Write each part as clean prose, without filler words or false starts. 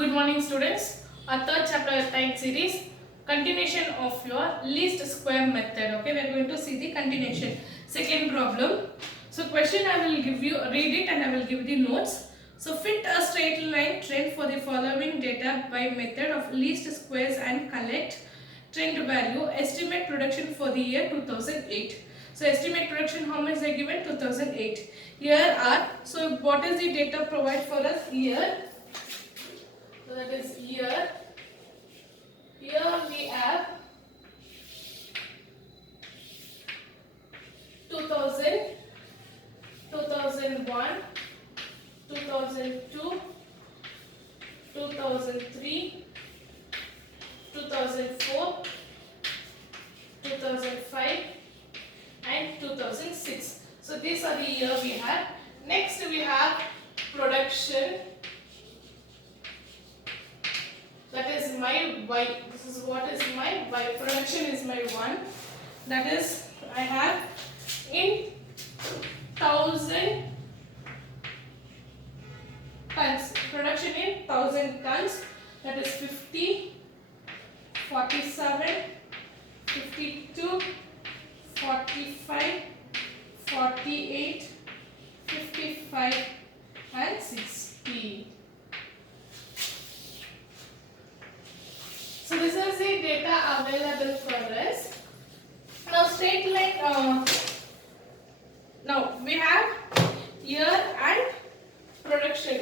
Good morning students. Our third chapter of type series, continuation of your least square method. Okay, we are going to see the continuation. Second problem. So question I will give you, read it and I will give the notes. So fit a straight line trend for the following data by method of least squares and collect trend value. Estimate production for the year 2008. So estimate production, how much they given? 2008. Here are, so what is the data provide for us here? So that is here. Here we have 2000, 2001, 2002, 2003, 2004, 2005 and 2006. So these are the year we have. Next we have production. That is my Y. This is what is my Y. Production is my 1. That is I have in 1000 tons. Production in 1000 tons. That is 50, 47, 52, 45, 48, 55 and 60. So this is the data available for us. Now straight line, now we have year and production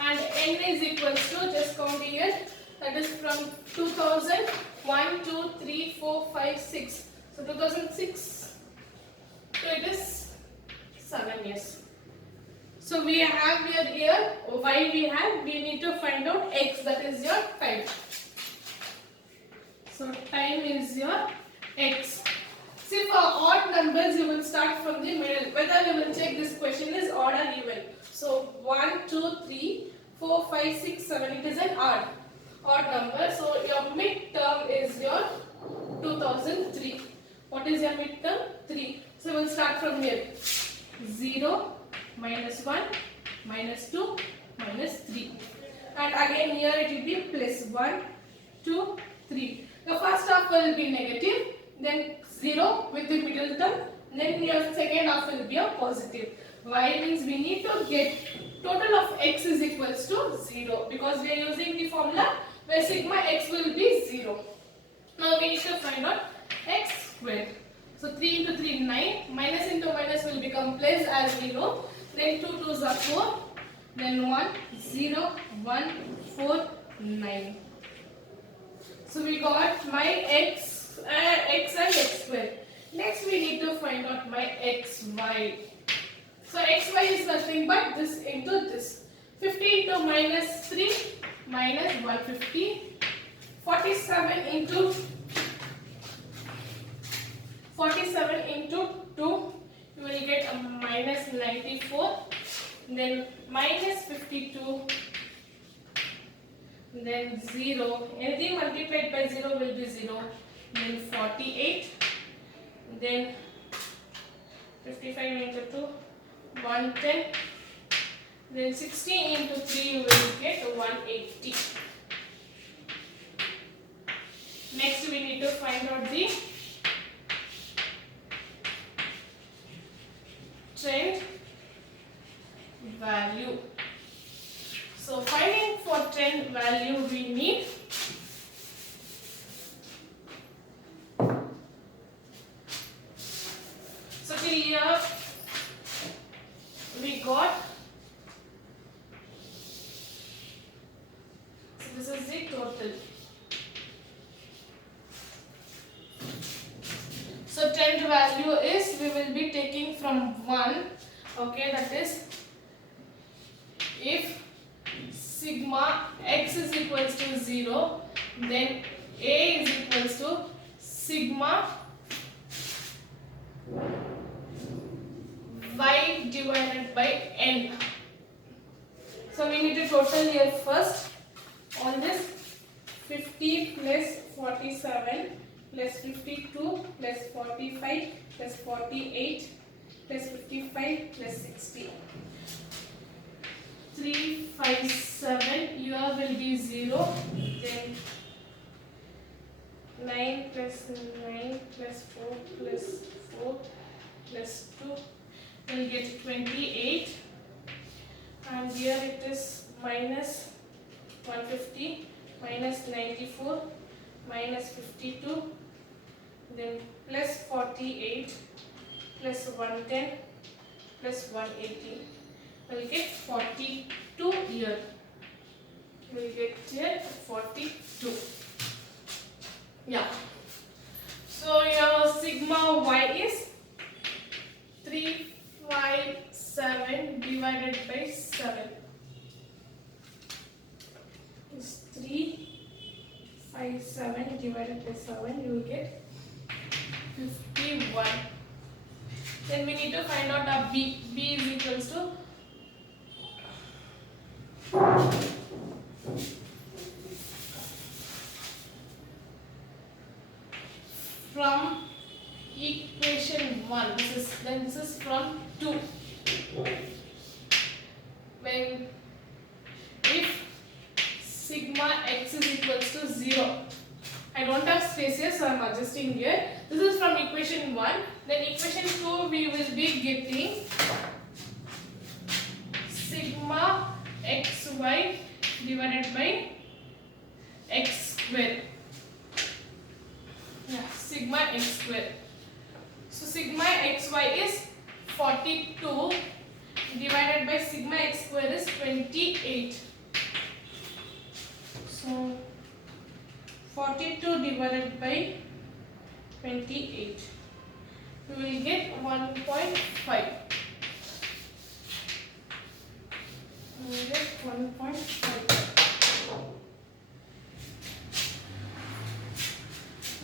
and n is equals to, just count here, that is from 2000, 1, 2, 3, 4, 5, 6. So 2006, so it is 7 years. So we have here y we have, we need to find out x, that is your time. So time is your x. See, for odd numbers you will start from the middle. Whether you will check this question is odd or even. So 1, 2, 3, 4, 5, 6, 7. It is an odd number. So your mid term is your 2003. What is your mid term? 3. So we will start from here. 0, minus 1, minus 2, minus 3. And again here it will be plus 1, 2, 3. The first half will be negative, then 0 with the middle term, then your second half will be a positive. Y means we need to get total of x is equals to 0 because we are using the formula where sigma x will be 0. Now we need to find out x squared. So 3 into 3 9, minus into minus will become plus as we know. Then 2 2s are 4, then 1 0 1 4 9. So we got my x and x square. Next we need to find out my xy. So xy is nothing but this into this. 50 into minus 3 minus 150. 47 into 2, you will get a minus 94. Then minus 52. Then 0, anything multiplied by 0 will be 0, then 48, then 55 into 2, 110, then 60 into 3 you will get 180. Next we need to find out the trend value. So finding for trend value we need so till here we got, so this is the total. So trend value is, we will be taking from 1, okay, that is if sigma x is equals to 0, then a is equals to sigma y divided by n. So we need to total here first. On this 50 plus 47 plus 52 plus 45 plus 48 plus 55 plus 60. So 357. Here will be 0. Then 9 plus 9 plus 4 plus 4 plus 2 will get 28. And here it is minus 150 minus 94 minus 52, then plus 48 plus 110 plus 180. We'll get 42 here. We'll get here 42. Yeah. So your sigma y is 357 divided by 7. Is 357 divided by 7. You will get 51. Then we need to find out our b. B is equals to from equation 1. This is from 2. When if sigma x is equals to 0. I don't have space here, so I am adjusting here. This is from equation 1. Then equation 2 we will be getting sigma xy divided by x square. Yeah, sigma x square. So sigma xy is 42 divided by sigma x square is 28. So 42 divided by 28. We will get 1.5. We will get 1.5.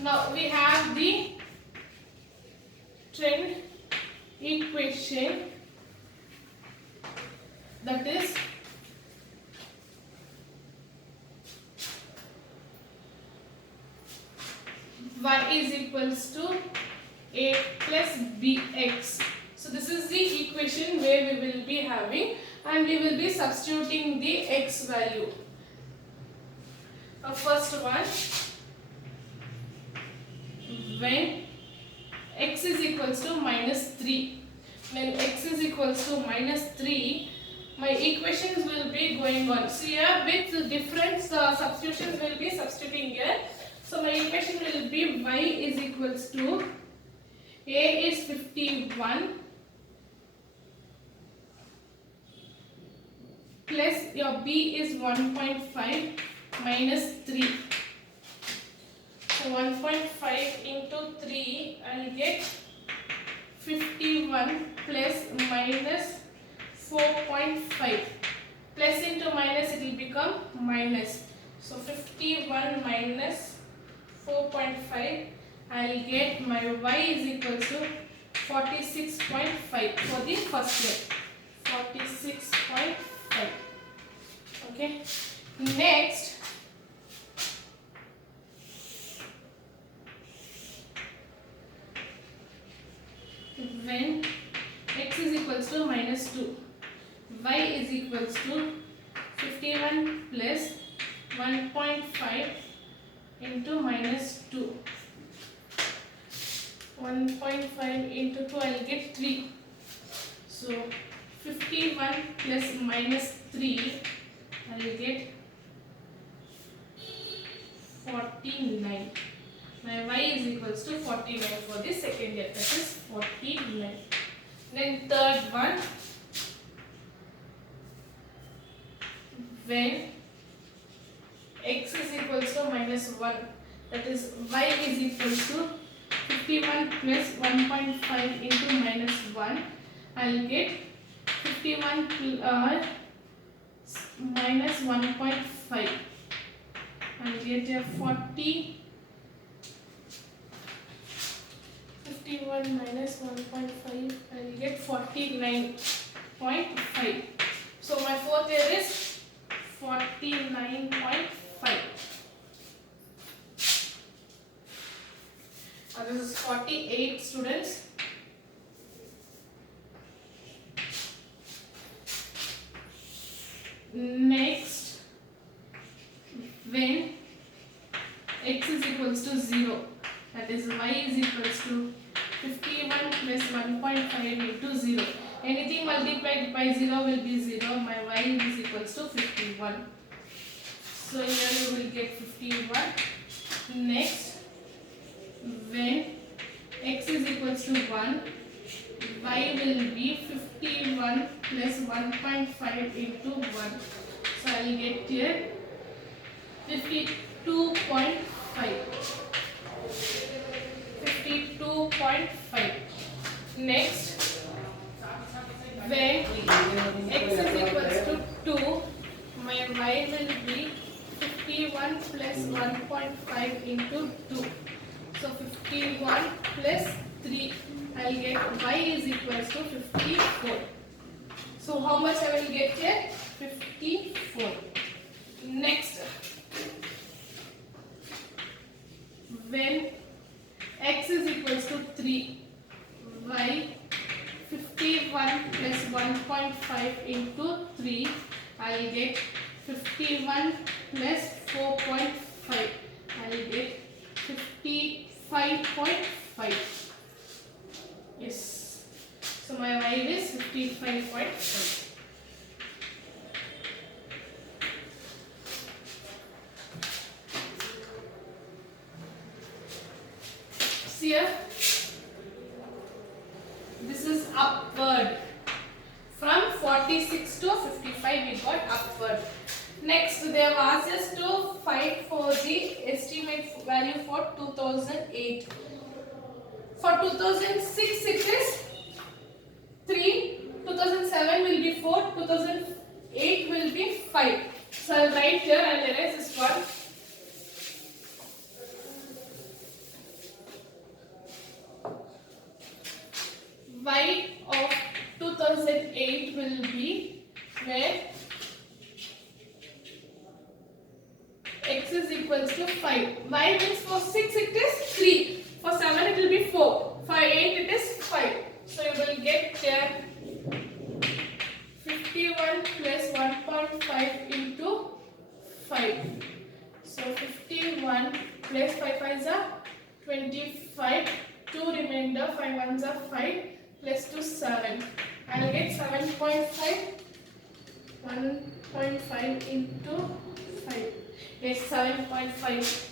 Now we have the trend equation, that is y is equals to a plus bx. So this is the equation where we will be having, and we will be substituting the x value. First one, when x is equals to minus 3. When x is equals to minus 3, my equations will be going on. So here with different substitutions will be substituting here. So my equation will be y is equals to a is 51 plus your b is 1.5 minus 3. So 1.5 into 3, I will get 51 plus minus 4.5. Plus into minus, it will become minus. So 51 minus 4.5, I will get my y is equal to 46.5 for the first year. 46.5. Okay. Next, when x is equals to minus 2, y is equals to 51 plus 1.5 into minus 2. 1.5 into 2, I will get 3. So 51 plus minus 3, I will get 49. My y is equals to 49 for the second year, that is 49. Then third one, when x is equals to minus 1, that is y is equals to 51 plus 1.5 into minus 1, I will get 51 minus 1.5. I will get a 51 minus 1.5, I will get 49.5. So my fourth year is 49.5. This is 48 students. Next, when x is equals to 0, that is y is equals to 51 plus 1.5 into 0. Anything multiplied by 0 will be 0. My y is equals to 51. So here you will get 51. Next, when x is equals to 1, y will be 51 plus 1.5 into 1. So I will get here 52.5. 52.5. Next, when x is equals to 2, my y will be 51 plus 1.5 into 2. So 51 plus 3, I will get y is equals to 54. So how much I will get here? 54. Next, when x is equals to 3, y 51 plus 1.5 into 3, I will get 51 plus 4.5, I will get 55.5. Yes. So my y is 55.5. See here, this is upward. From 46 to 55 we got upward. Next, they have asked us to find for the estimate value for 2008. For 2006 it is 3, 2007 will be 4, 2008 will be 5. So I will write here, I will erase this one. Y of 2008 will be where x is equals to 5. Y means for 6 it is 3. For 7 it will be 4. For 8 it is 5. So you will get here 51 plus 1.5 into 5. So 51 plus 5 is a 25. 2 remainder, 5 ones are 5 plus 2 7. I will get 7.5. 1.5 into 5. Yes, 7.5.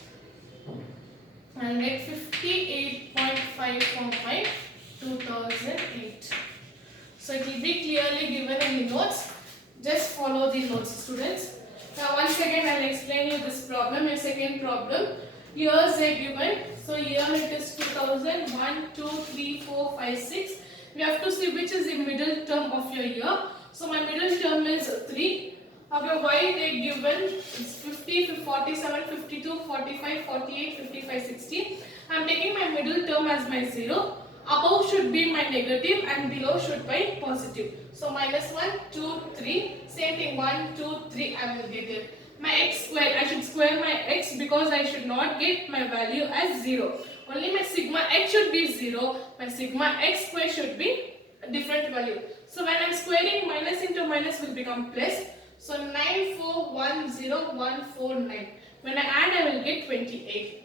I will get 58.5 for my 2008. So it will be clearly given in the notes. Just follow the notes, students. Now once again I will explain you this problem, your second problem. Years are given. So here it is 2000, 1, 2, 3, 4, 5, 6. We have to see which is the middle term of your year. So my middle term is 3. Of your y they given is 50, 47, 52, 45, 48, 55, 60. I am taking my middle term as my 0. Above should be my negative and below should be positive. So minus 1, 2, 3. Same thing 1, 2, 3 I will get it. My x square, I should square my x because I should not get my value as 0. Only my sigma x should be 0. My sigma x square should be a different value. So when I am squaring, minus into minus will become plus. So 9410149. When I add, I will get 28.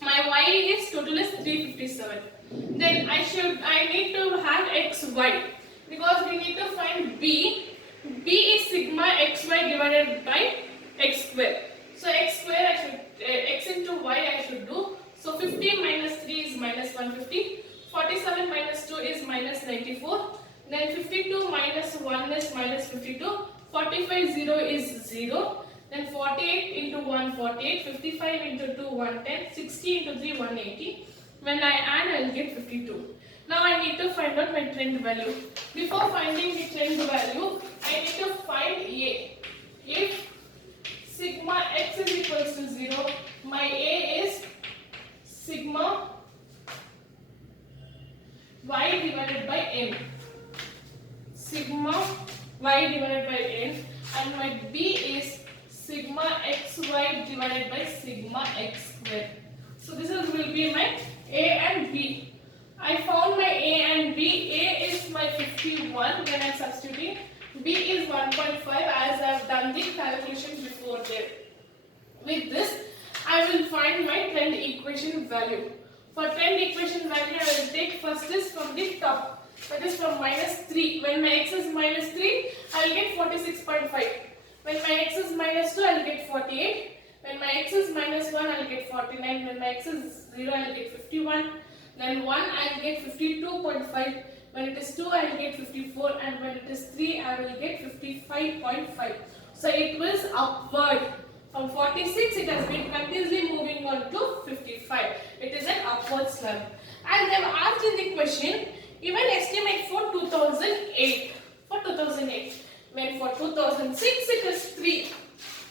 My y is total is 357. Then I need to have xy because we need to find b. B is sigma xy divided by x square. So x square I should x into y I should do. So 50 minus 3 is minus 150. 47 minus 2 is minus 94. Then 52 minus 1 is minus 52. 45 0 is 0. Then 48 into 1 48. 55 into 2 110. 60 into 3 180. When I add I will get 52. Now I need to find out my trend value. Before finding the trend value, I need to find A. If sigma x is equals to 0, my A is sigma y divided by n. Sigma y divided by n, and my b is sigma xy divided by sigma x square. So this will be my A and B. I found my A and B. A is my 50. 51 when I'm substituting. B is 1.5 as I've done the calculation before there. With this, I will find my trend equation value. For trend equation value, I will take first is from the top. That is from -3. When my x is -3, I will get 46.5. When my x is -2, I will get 48. When my x is -1, I will get 49. When my x is 0, I will get 51. Then 1, I will get 52.5. When it is 2, I will get 54. And when it is 3, I will get 55.5. So it was upward. From 46, it has been continuously moving on to 55. It is an upward slump. And they have asked in the question, even estimate for 2008. For 2008. When for 2006, it is 3.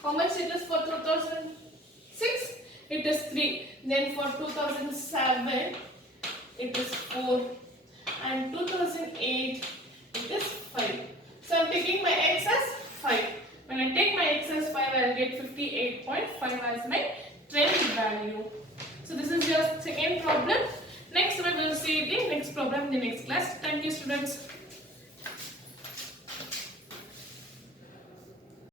How much it is for 2006? It is 3. Then for 2007, it is 4. And 2008, it is 5. So I am taking my x as 5. When I take my x as 5, I will get 58.5 as my trend value. So this is your second problem. Next we will see the next problem in the next class. Thank you, students.